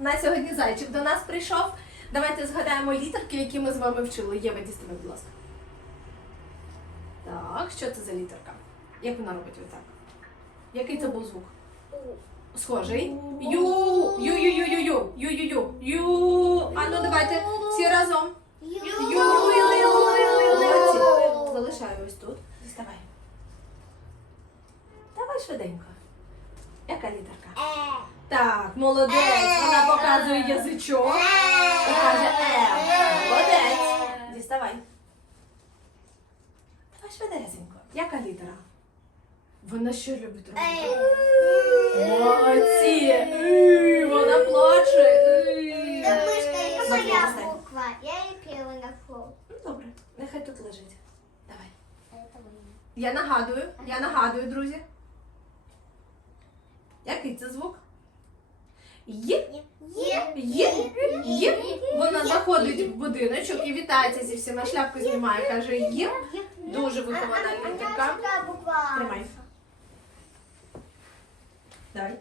на сьогодні зайчик до нас прийшов. Давайте згадаємо літерки, які ми з вами вчили. Є дістане, будь ласка. Так, що це за літерка? Як вона робить отак? Який це був звук? Схожий. Ю, ю-ю-ю-ю-ю, ю-ю-ю, ю. Ану, давайте всі разом. Так, молодець. Вона показує язичок. І каже Е. Молодець. Діставай. Давай швидесенько. Яка літера? Вона що любить робити? Молодці! Й, Вона плаче. Й. Да мышка, это Смотри, моя достань. буква. Я ее первый нашел. Ну, добре, нехай тут лежить. Давай. Это моя. Я нагадую, я нагадую, друзі. Який це звук? Й, Є. Вона заходить в будиночок і вітається зі всіма, шляпку знімає, каже є. Дуже вихована А- а- Тримай. Дай.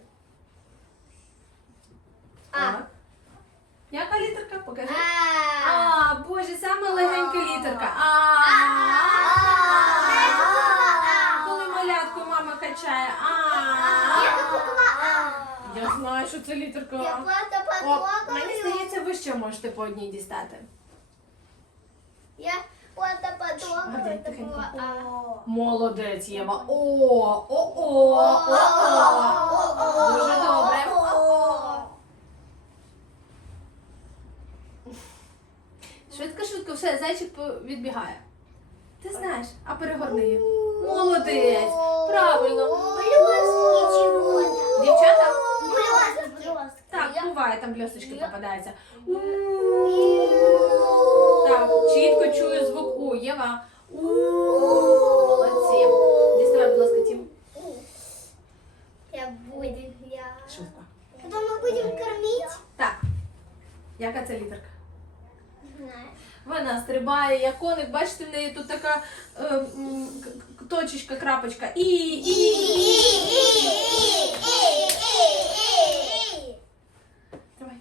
що можете по одній дістати? Я ота подолка. Молодець, Єва. О, о, о, о, о. Дуже добре. Швидко-швидко, все, зайчик відбігає. Ти знаєш, а перегорни. Молодець! Правильно! Дівчата так, буває, там блісточки попадаються. Так, чітко чую звук У. Єва. У. Молодці. Діставай, будь ласка, тім. Я буду. Я. Швидко. Потом мы будем кормить. Так. Яка це літерка? Знаю. Вона стрибає, як коник, бачите, в неї тут така е, м, к- к- точечка, крапочка. І, і. Давай.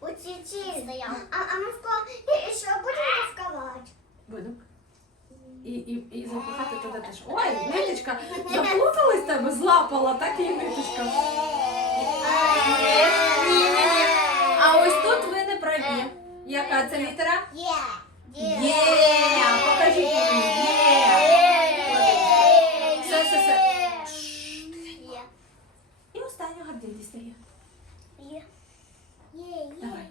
Учитель. А, а мы в ко- еще будем тосковать. Буду. І, і, і запихати туди теж. Ой, ниточка, заплуталась в тебе, злапала, так і ниточка. Ні, ні, ні, ні. А ось тут ви не праві. Яка це літера? Е. Є. Покажіть мені. Є. Все, все, все. Е. І останню Гордій дістає. Е. Давай.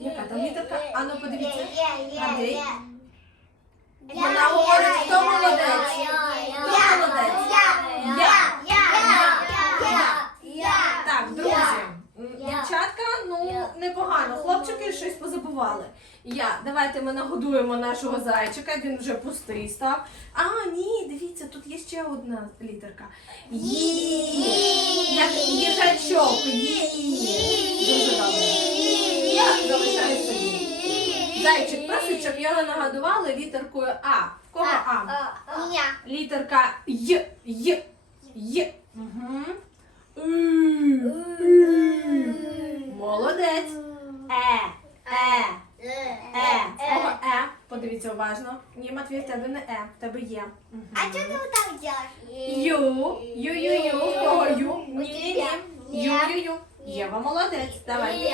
Яка там літерка? Ану, подивіться. Е. Вона говорить, хто молодець. Хто молодець? Дівчатка, ну непогано. Хлопчики щось позабували. Я, давайте ми нагодуємо нашого зайчика, він вже пустий став. А, ні, дивіться, тут є ще одна літерка. Ї. Як їжачок. Ї. Дуже добре. Я залишаю собі. Зайчик просить, щоб його нагодували літеркою А. В кого А? Меня. Літерка Й. Й. Й. Угу. Молодець. Е. Е. Е. В кого Е? Подивіться уважно. Ні, Матвій, в тебе не Е, в тебе є. Мгм. А что ты вот так делаешь? Ю. Ю, ю, ю. В кого Ю? Ні, ні. Ю, ю, ю. Єва молодець. Давай.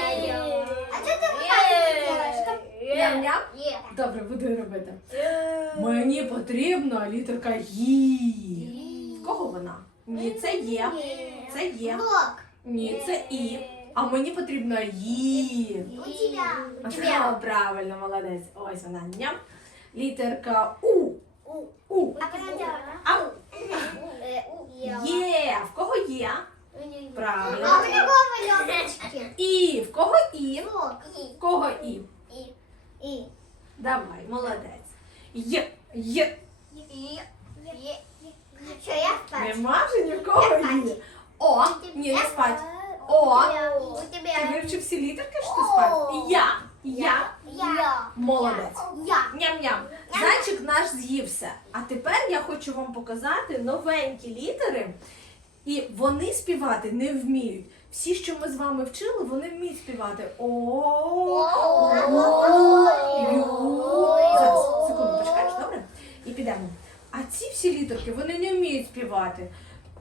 А что ты вот так делаешь? Ням-ням. Е. Добре, буду робити. Мені потрібна літерка Ї. В кого вона? Ні, це є. Це є. Блок. Ні, це І. А мені потрібна Ї. У тебя. Ага, правильно, молодець. Ось вона. Ням. Літерка У. У. У. А когда делаешь? Ау. Э, у. Є. В кого є? А Правильно. у другого лёсточки. І. В кого І? Блок. В кого І? И. И. Давай, молодець. Є. Є. И. Что, я спать? Нема вже ні в кого Є. О. Ні, не спать. О. У Ти тебя. вивчив всі літерки, що ти спав? Я. Я. Я. Молодець. Я. Ням-ням. Зайчик наш з'ївся. А тепер я хочу вам показати новенькі літери. І вони співати не вміють. всі, що ми з вами вчили, вони вміють співати. О, ю. Зараз, секунду, почекаєш, добре? І підемо. А ці всі літерки вони не вміють співати.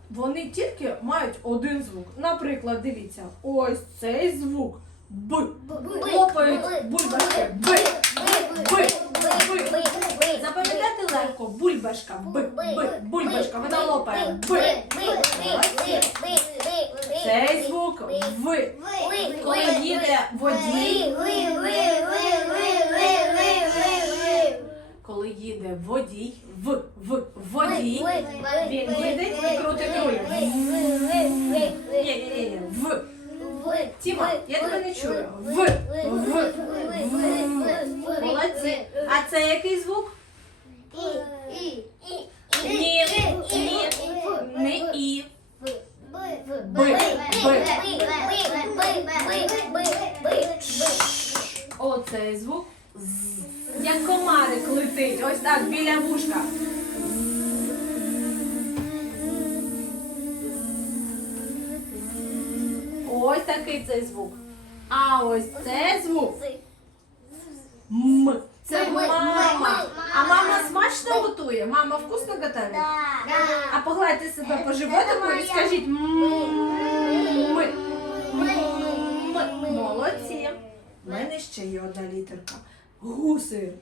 Вони тільки мають один звук. Наприклад, дивіться, ось цей звук Б. Хлопають бульбашки Б. Запам'ятати легко. Бульбашка Б. Б. Бульбашка. Вона лопає Б. Цей звук В. Коли їде водій, їде водій, в, в, водій, він їде і крутить руль. Ні, ні, в. Тіма, я тебе не чую. В, в, в. Молодці. А це який звук? Ні, ні, не і. Оцей звук. З. Як комарик летить. Ось так. Ось такий цей звук. А ось цей звук. М. Це мама. А мама смачно готує? Мама вкусно готує? А погладьте себе по животику і скажіть. М. Молодці. У мене ще є одна літерка. Гуси.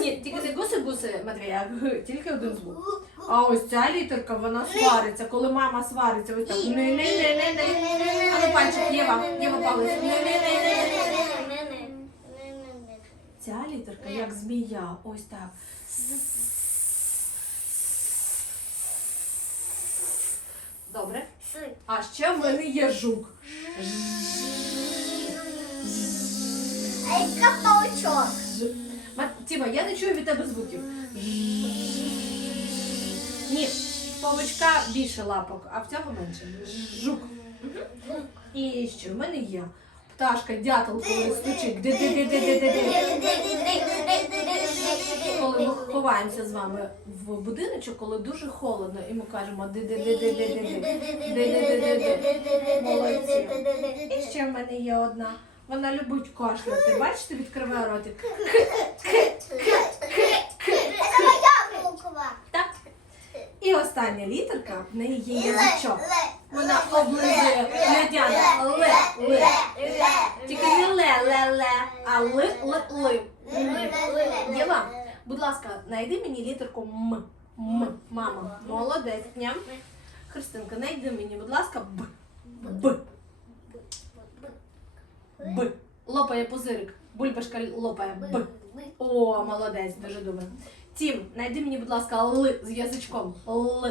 Ні, тільки не гуси гуси, Матвій, а г, тільки один звук. А ось ця літерка, вона свариться. Коли мама свариться, ось так. Не, не, не, не, не. А ну пальчик, Єва, Єва палець. Не, не, не, не, не, не. Ця літерка як змія. Ось так. Добре. А ще в мене є жук. Каточок. Ж. Ма- Тіма, я не чую від тебе звуків. Ні, павучка більше лапок, а в цього менше. Жук. І ще в мене є пташка, дятел, коли стучить. Коли ми ховаємося з вами в будиночок, коли дуже холодно, і ми кажемо ди-ди-ди-ди-ди-ди. Ди-ди-ди-ди-ди. Молодці. І ще в мене є одна. Вона любить кашляти. Бачите, відкриває ротик. Так. І остання літерка, в неї є язичок. Вона облизує ледяне. Ле, ле. Тільки не ле, ле, ле, а ли, ли, ли. Єва, будь ласка, знайди мені літерку М. М. Мама. Молодець. Христинка, знайди мені, будь ласка, Б. Б. Б. Лопає пузирик. Бульбашка лопає. Б. О, молодець, дуже добре. Тім, знайди мені, будь ласка, Л з язичком. Л.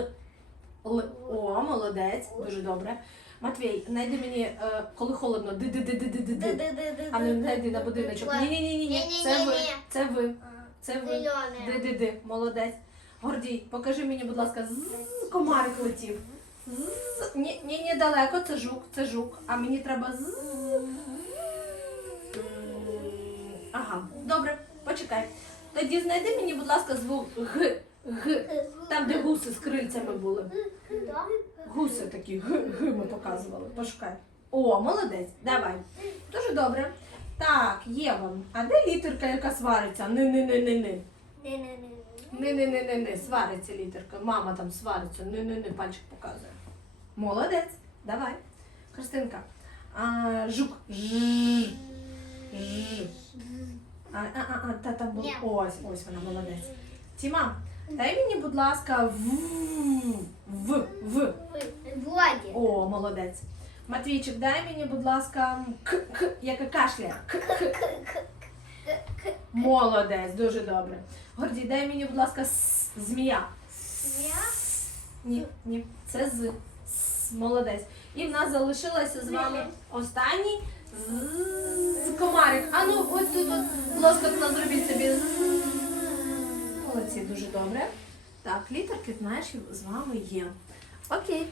Л. О, молодець, дуже добре. Матвій, знайди мені, е, коли холодно, ди ди ди ди ди ди ди А ну знайди на будиночок. Ні, ні, ні, ні, ні. Це ви. Це ви. Це ви. Ди ди ди. Молодець. Гордій, покажи мені, будь ласка, з комарик летів. З. Ні, ні, ні, далеко, це жук, це жук. А мені треба з. Ага, добре, почекай. Тоді знайди мені, будь ласка, звук Г. Г. Там, де гуси з крильцями були. Гуси такі, г, г ми показували. Пошукай. О, молодець, давай. Дуже добре. Так, Єва, а де літерка, яка свариться? Ни-ни-ни-ни-ни. Ни-ни-ни-ни-ни. Свариться літерка. Мама там свариться. Ни-ни-ни, пальчик показує. Молодець. Давай. Христинка. А, жук. Ж. Ж. А, а, а, а, та там. Ні. Ось, ось вона молодець. Тіма, дай мені, будь ласка, в. В. В. Владі. О, молодець. Матвійчик, дай мені, будь ласка, к, к, яка кашля. К, к. Молодець, дуже добре. Гордій, дай мені, будь ласка, с, змія. Ні, ні, це з. С, молодець. І в нас залишилося з вами останній комарик. А ну, ось тут, от, будь ласка, зробіть собі. Молодці, дуже добре. Так, літерки, знаєш, з вами є. Окей.